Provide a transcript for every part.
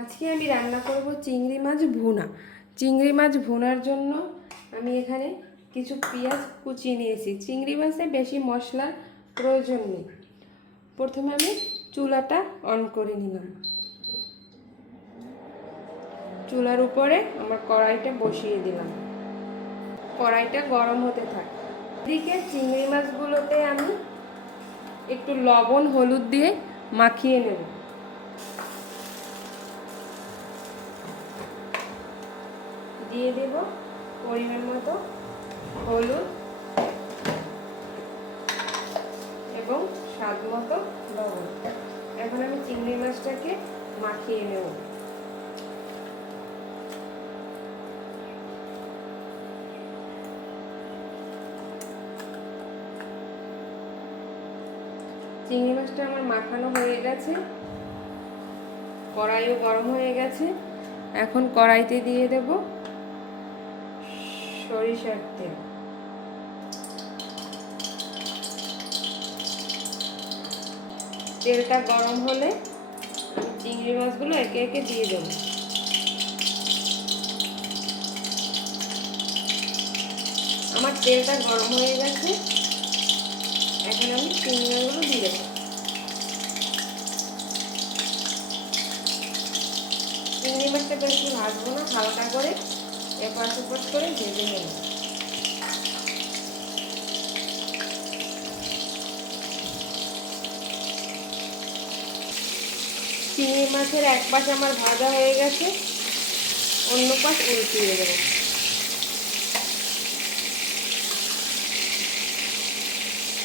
আজকে আমি রান্না করব চিংড়ি মাছ ভুনা। চিংড়ি মাছ ভুনার জন্য আমি এখানে কিছু পেঁয়াজ কুচিয়ে নিয়েছি। চিংড়ি মাছে বেশি মশলার প্রয়োজন নেই। প্রথমে আমি চুলাটা অন করে নিলাম। চুলার উপরে আমার কড়াইটা বসিয়ে দিলাম। কড়াইটা গরম হতে থাকে। এদিকে চিংড়ি মাছগুলোতে আমি একটু লবণ হলুদ দিয়ে মাখিয়ে নেব। দিয়ে দেব পরিমাণ মতো হলুদ এবং স্বাদ মতো লবণ। এখন আমি চিংড়ি মাছটাকে মাখিয়ে নেব। চিংড়ি মাছটা আমার মাখানো হয়ে গেছে, কড়াইও গরম হয়ে গেছে। এখন কড়াইতে দিয়ে দেব সরিষার তেল। তেলটা গরম হলে আমি চিংড়ি মাছগুলো একে একে দিয়ে দেব। আমার তেলটা গরম হয়ে গেছে, এখন আমি চিংড়ি মাছগুলো দিয়ে দেব। চিংড়ি মাছটা বেশি ভাজবো না, হালকা করে এপাশ ওপাশ করে ভেজে নেব। চিংড়ি মাছের এক পাশ আমার ভাজা হয়ে গেছে, অন্য পাশ উল্টিয়ে দেব।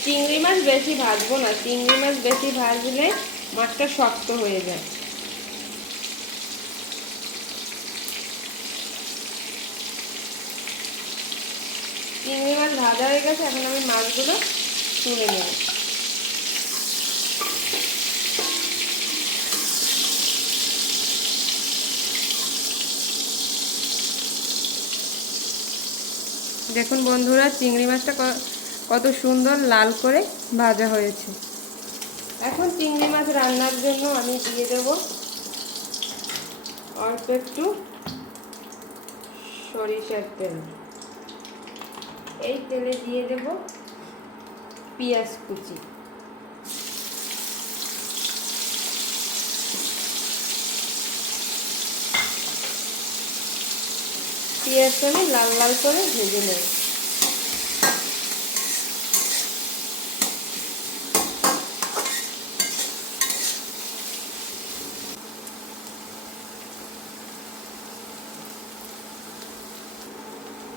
চিংড়ি মাছ বেশি ভাজবো না, চিংড়ি মাছ বেশি ভাজলে মাছটা শক্ত হয়ে যায়। চিংড়ি মাছ ভাজা হয়ে গেছে, এখন আমি মাছগুলো তুলে নেব। দেখুন বন্ধুরা, চিংড়ি মাছটা কত সুন্দর লাল করে ভাজা হয়েছে। এখন চিংড়ি মাছ রান্নার জন্য আমি দিয়ে দেব অল্প একটু সরিষার তেল। এই তেলে দিয়ে দেব পেঁয়াজ কুচি। পেঁয়াজটা আমি লাল লাল করে ভেজে নেব।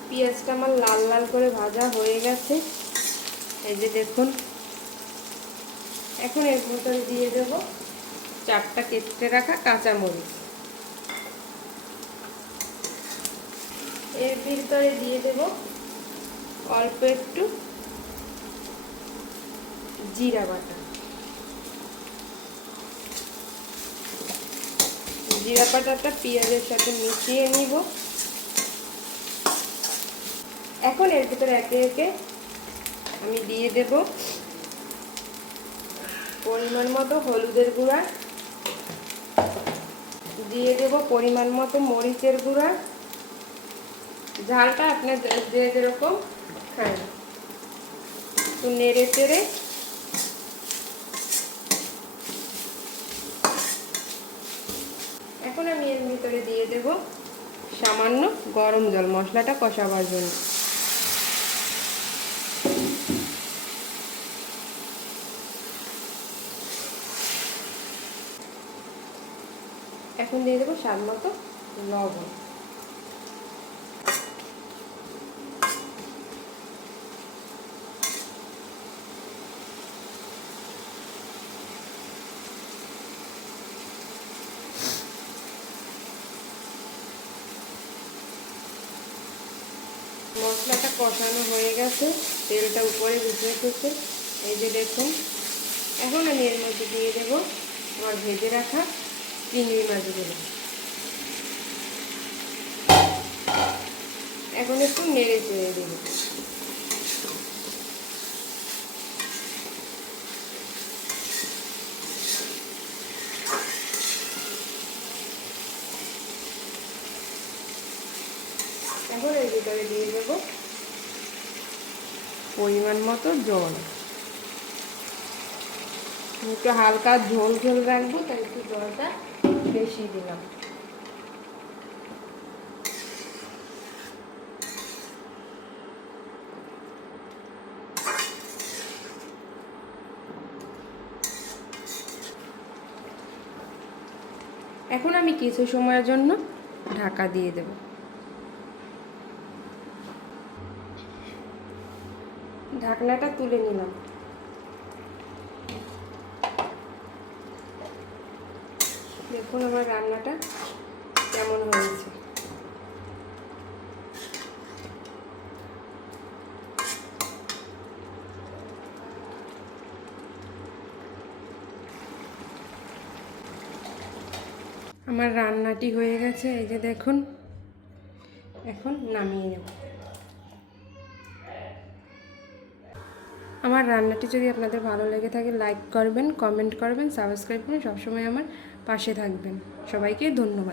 পেঁয়াজটা আমার লাল লাল করে ভাজা হয়ে গেছে, এই যে দেখুন। এখন এর ভিতরে দিয়ে দেব 4টা কেটে রাখা কাঁচামরিচ। এর ভিতরে দিয়ে দেব অল্প একটু জিরা বাটা। জিরা বাটাটা পেঁয়াজের সাথে মিশিয়ে নিব। এখন এর ভিতরে একে একে আমি দিয়ে দেব পরিমাণ মতো হলুদের গুঁড়া, দিয়ে দেব পরিমাণ মতো মরিচের গুঁড়া। ঝালটা আপনার যে যেরকম খান, তো নেড়ে চেড়ে এখন আমি এর ভিতরে দিয়ে দেব সামান্য গরম জল, মশলাটা কষাবার জন্য। এখন দিয়ে দেবো স্বাদ মতো লবণ। মশলাটা কষানো হয়ে গেছে, তেলটা উপরে উঠে এসেছে, এই যে দেখুন। এখন আমি এর মধ্যে দিয়ে দেব আমার ভেজে রাখা চিংড়ি মাছগুলো। এখন একটু নেড়ে চেড়ে দেব। এখন এর ভিতরে দিয়ে দেব পরিমাণ মতো জল। একটু হালকা ঝোল ঝোল রাখবো, তাই একটু জলটা বেশি দিলাম। এখন আমি কিছু সময়ের জন্য ঢাকা দিয়ে দেব। ঢাকনাটা তুলে নিলাম। দেখুন আমার রান্নাটা কেমন হয়েছে। আমার রান্নাটি হয়ে গেছে, এই যে দেখুন। এখন নামিয়ে নেব। আমার রান্নাটি যদি আপনাদের ভালো লেগে থাকে লাইক করবেন, কমেন্ট করবেন, সাবস্ক্রাইব করবেন, সবসময় আমার পাশে থাকবেন। সবাইকে ধন্যবাদ।